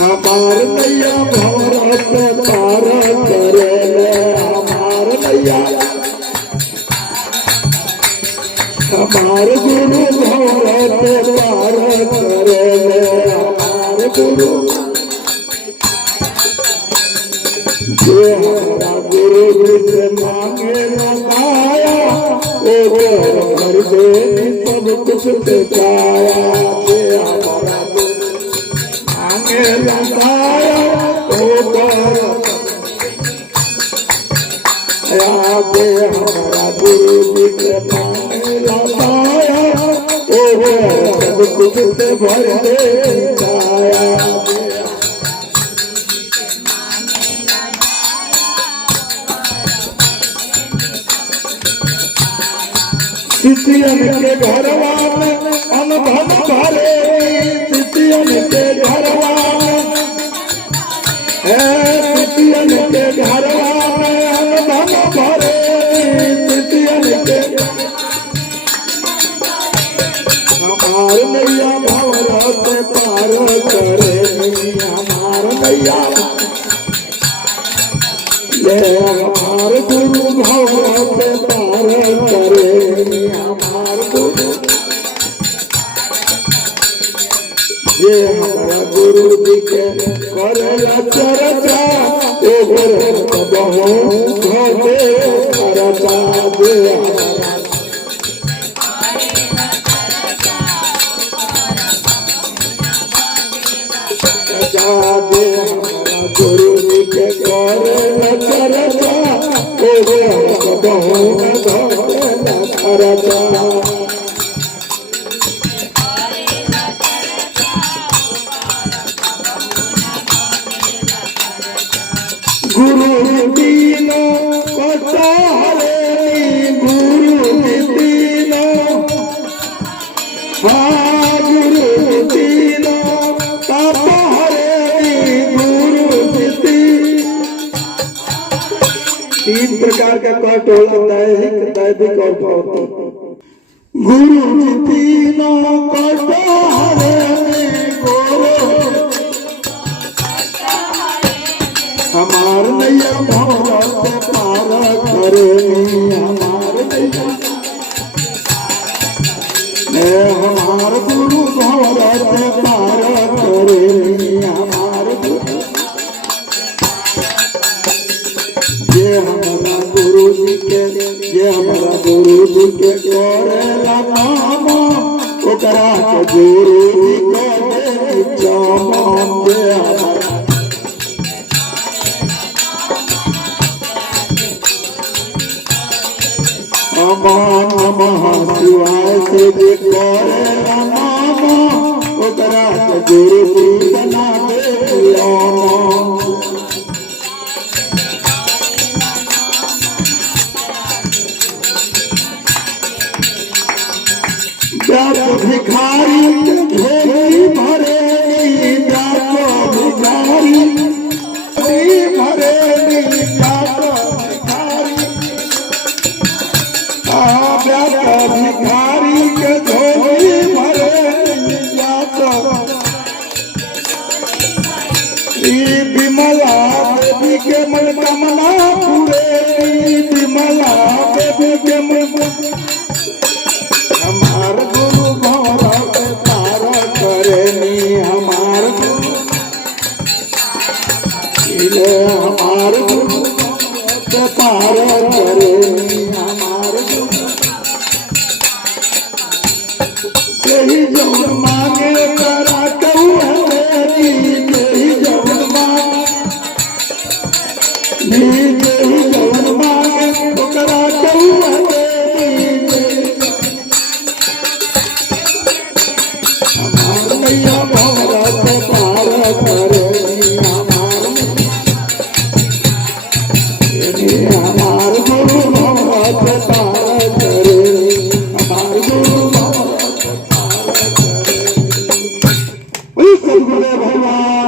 हमार नैया भवरत पार करे हमार नैया हमार गुरु भवरत पार करे हमार गुरु जे हमारा गुरु से मांगे लगाया वो भर दे सब कुछ दिखाया जे हमारा गुरु मांगे लगाया वो भर जे हमारा गुरु से मांगे लगाया वो सब कुछ से भर दे दिखाया सितियन के घरवा में अनधन भरे सितियन के घरवा में सितियन के घरवा में अनधन भरे सितियन के हमार नैया भवरत पार करे हमार नैया ले हमार गुरु भवरत पार करे हमार गुरु ये हमारा गुरु जी के करे चर्चा ओ बहु घटे करता दे दे हमारा गुरु जी के करे चर्चा ओ बहु घटे करता गुरु दीनो पचारे गुरु दीनो हाँ गुरु दीनो पचारे गुरु तीन प्रकार का कट होता है दैविक और भौतिक गुरु दीनो पचारे हमार नैया भवरत पार करे हमार नैया हमार गुरु भवरत पार करे हमार गुरु ये हमारा गुरु जी के ये हमारा गुरु जी के करेला नाम ओकरा के गुरु जी करे चमन दे हमारा नमः शिवाय से जे करे नाम ओकरा के गुरु जी बना दे व्याप भिखारी झोली भरे व्याप भिखारी भरे भिखारी के झोली भरे विमला देवी के मनोकामना पूरे विमला देवी के हमार गुरु भवरत पार करे हमार गुरु हमार गुरु पार करे हमार गुरु यही जौन मांगे करा कहू यही जौन मांगे यही जौन मांगे करा कहू हमार नैया भवरत पार करे हमार गुरु भवरत पार करे हमार गुरु भगवान